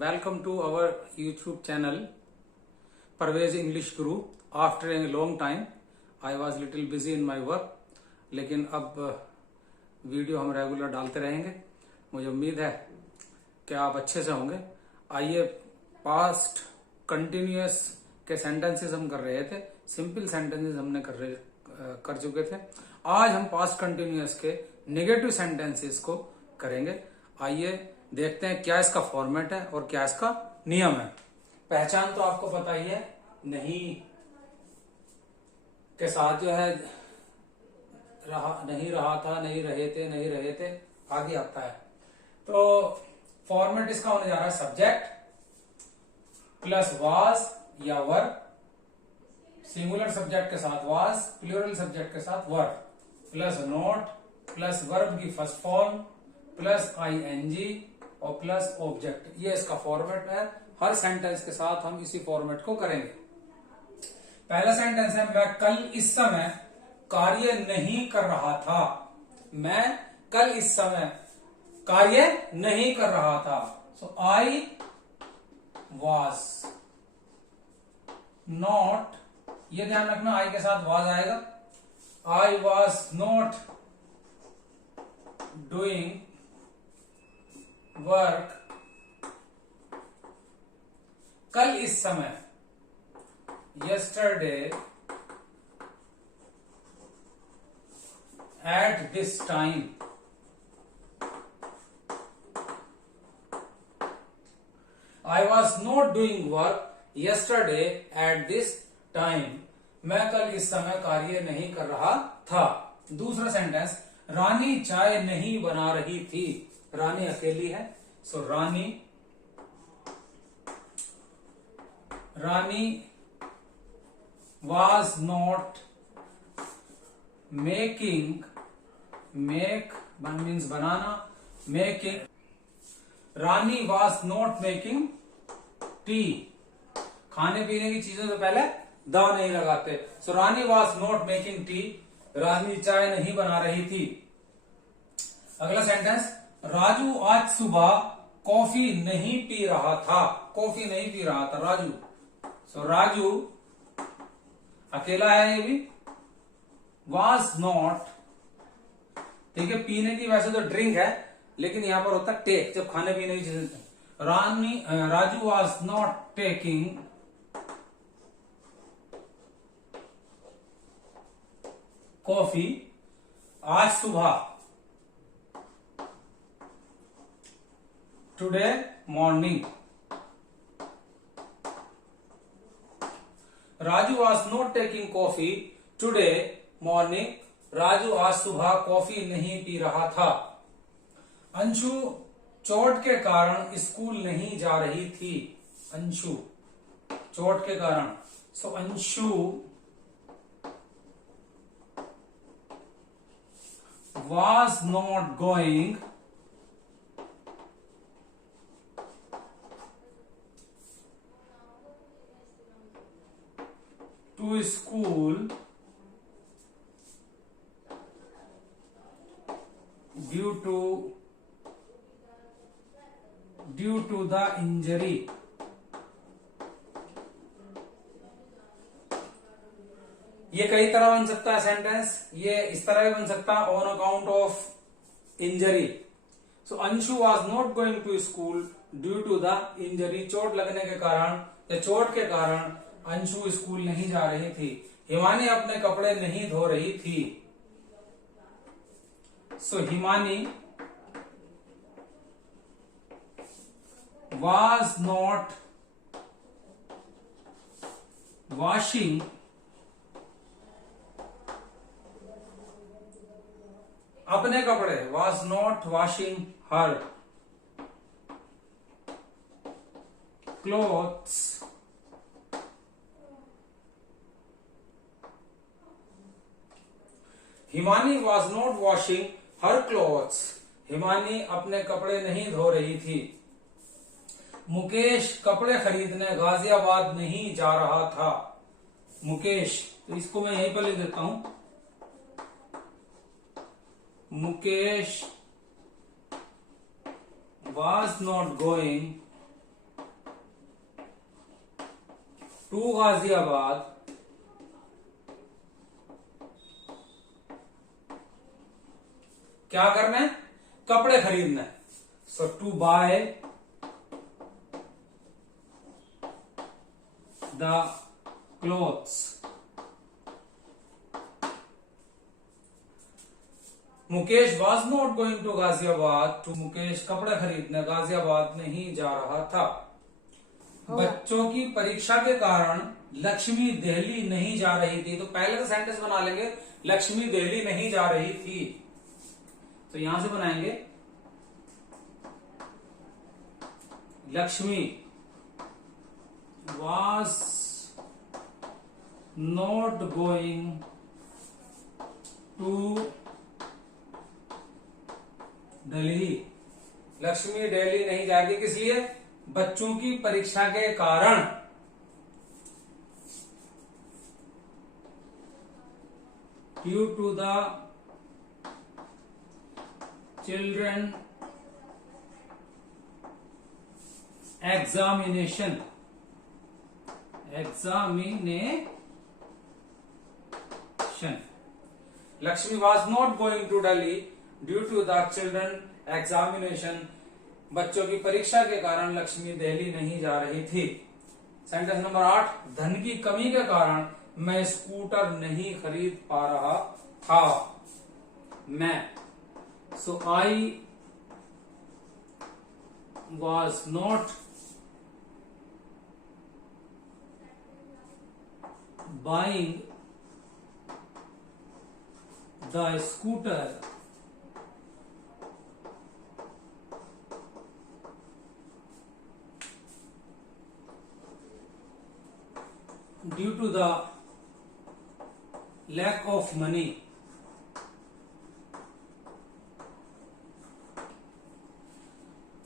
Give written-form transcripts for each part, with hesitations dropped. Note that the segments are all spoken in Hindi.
Welcome to our YouTube channel, Parvez English Guru. After a long time, I was little busy in my work, लेकिन अब वीडियो हम रेगुलर डालते रहेंगे। मुझे उम्मीद है कि आप अच्छे से होंगे। आइए, पास्ट कंटिन्यूअस के सेंटेंसेस हम कर रहे थे, सिंपल सेंटेंसेस हमने कर चुके थे। आज हम पास्ट कंटिन्यूअस के नेगेटिव सेंटेंसेस को करेंगे। आइए देखते हैं क्या इसका फॉर्मेट है और क्या इसका नियम है। पहचान तो आपको पता ही है, नहीं के साथ जो है नहीं रहा था, नहीं रहे थे आदि आता है। तो फॉर्मेट इसका होने जा रहा है सब्जेक्ट प्लस वाज या वर्ब, सिंगुलर सब्जेक्ट के साथ वाज, प्लूरल सब्जेक्ट के साथ verb, plus note plus verb की फर्स्ट फॉर्म प्लस आईएनजी और प्लस ऑब्जेक्ट। ये इसका फॉर्मेट है। हर सेंटेंस के साथ हम इसी फॉर्मेट को करेंगे। पहला सेंटेंस है, मैं कल इस समय कार्य नहीं कर रहा था। मैं कल इस समय कार्य नहीं कर रहा था। सो आई वॉज नॉट, ये ध्यान रखना आई के साथ वॉज आएगा। आई वॉज नॉट डूइंग वर्क कल इस समय, yesterday at this time। I was not doing work yesterday at this time। मैं कल इस समय कार्य नहीं कर रहा था। दूसरा सेंटेंस, रानी चाय नहीं बना रही थी। रानी अकेली है, सो रानी was not making, make means banana, making, Rani was not making tea। खाने पीने की चीजों से पहले द नहीं लगाते। सो रानी was not making tea, रानी चाय नहीं बना रही थी। अगला सेंटेंस, राजू आज सुबह कॉफी नहीं पी रहा था। कॉफी नहीं पी रहा था राजू। सो राजू अकेला है, ये भी वाज नॉट, ठीक है, पीने की वैसे तो ड्रिंक है, लेकिन यहां पर होता है टेक, जब खाने पीने की चीजें। Raju was not taking coffee आज सुबह, today morning. Raju was not taking coffee today morning। Raju आज सुबह कॉफी नहीं पी रहा था। अंशु चोट के कारण स्कूल नहीं जा रही थी। अंशु चोट के कारण, सो Anshu was not going to school due to the injury। ये कई तरह बन सकता है सेंटेंस। ये इस तरह भी बन सकता है, on account of injury. So Anshu was not going to school due to the injury. चोट लगने के कारण या चोट के कारण अंशु स्कूल नहीं जा रही थी। हिमानी अपने कपड़े नहीं धो रही थी। सो हिमानी was not washing अपने कपड़े, was not washing her clothes Himani was not washing her clothes। Himani अपने कपड़े नहीं धो रही थी। मुकेश कपड़े खरीदने गाजियाबाद नहीं जा रहा था। मुकेश, तो इसको मैं यहीं पर लिख देता हूं। Mukesh was not going to Ghaziabad क्या करना है? कपड़े खरीदना है। So to buy the clothes. Mukesh was not going to Ghaziabad. To Mukesh कपड़े खरीदने गाजियाबाद नहीं जा रहा था। बच्चों की परीक्षा के कारण लक्ष्मी दिल्ली नहीं जा रही थी। तो पहले तो सेंटेंस बना लेंगे, लक्ष्मी दिल्ली नहीं जा रही थी। तो यहां से बनाएंगे Lakshmi was not going to Delhi. Lakshmi Delhi नहीं जाएगी, किस लिए? बच्चों की परीक्षा के कारण। Due to the children examination. Lakshmi was not going to Delhi due to the children examination. बच्चों की परीक्षा के कारण लक्ष्मी दिल्ली नहीं जा रही थी। सेंटेंस नंबर 8, धन की कमी के कारण मैं स्कूटर नहीं खरीद पा रहा था। मैं, so I was not buying the scooter due to the lack of money.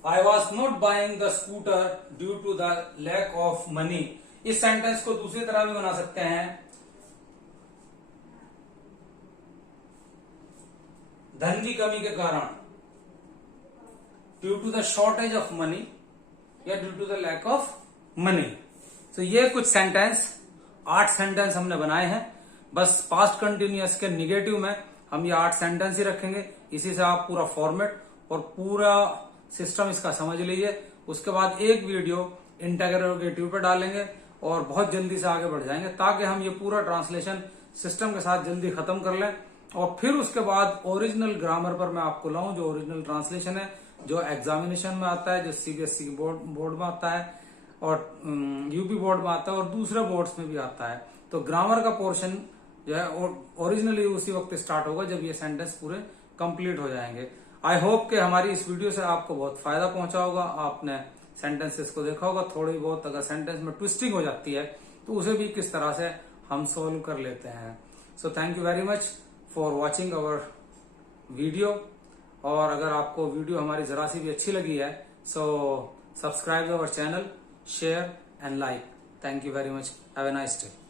I was not buying the scooter due to the lack of money. इस सेंटेंस को दूसरी तरह भी बना सकते हैं, धन की कमी के कारण, due to the shortage of money या due to the lack of money. तो ये कुछ सेंटेंस, 8 सेंटेंस हमने बनाए हैं। बस पास्ट कंटिन्यूअस के निगेटिव में हम ये 8 सेंटेंस ही रखेंगे। इसी से आप पूरा फॉर्मेट और पूरा सिस्टम इसका समझ लीजिए। उसके बाद एक वीडियो इंटेग्रेटिव पे डालेंगे और बहुत जल्दी से आगे बढ़ जाएंगे, ताकि हम ये पूरा ट्रांसलेशन सिस्टम के साथ जल्दी खत्म कर लें। और फिर उसके बाद ओरिजिनल ग्रामर पर मैं आपको लाऊं, जो ओरिजिनल ट्रांसलेशन है, जो एग्जामिनेशन में आता है, जो सीबीएसई बोर्ड में आता है और यूपी बोर्ड में आता है और दूसरे बोर्ड्स में भी आता है। तो ग्रामर का पोर्शन जो है ओरिजिनली उसी वक्त स्टार्ट होगा जब ये सेंटेंस पूरे कंप्लीट हो जाएंगे। आई होप कि हमारी इस वीडियो से आपको बहुत फायदा पहुंचा होगा। आपने सेंटेंसेस को देखा होगा, थोड़ी बहुत अगर सेंटेंस में ट्विस्टिंग हो जाती है तो उसे भी किस तरह से हम सोल्व कर लेते हैं। So thank you very much for watching our video. और अगर आपको वीडियो हमारी जरा सी भी अच्छी लगी है, so subscribe our channel, share and like. Thank you very much. Have a nice day.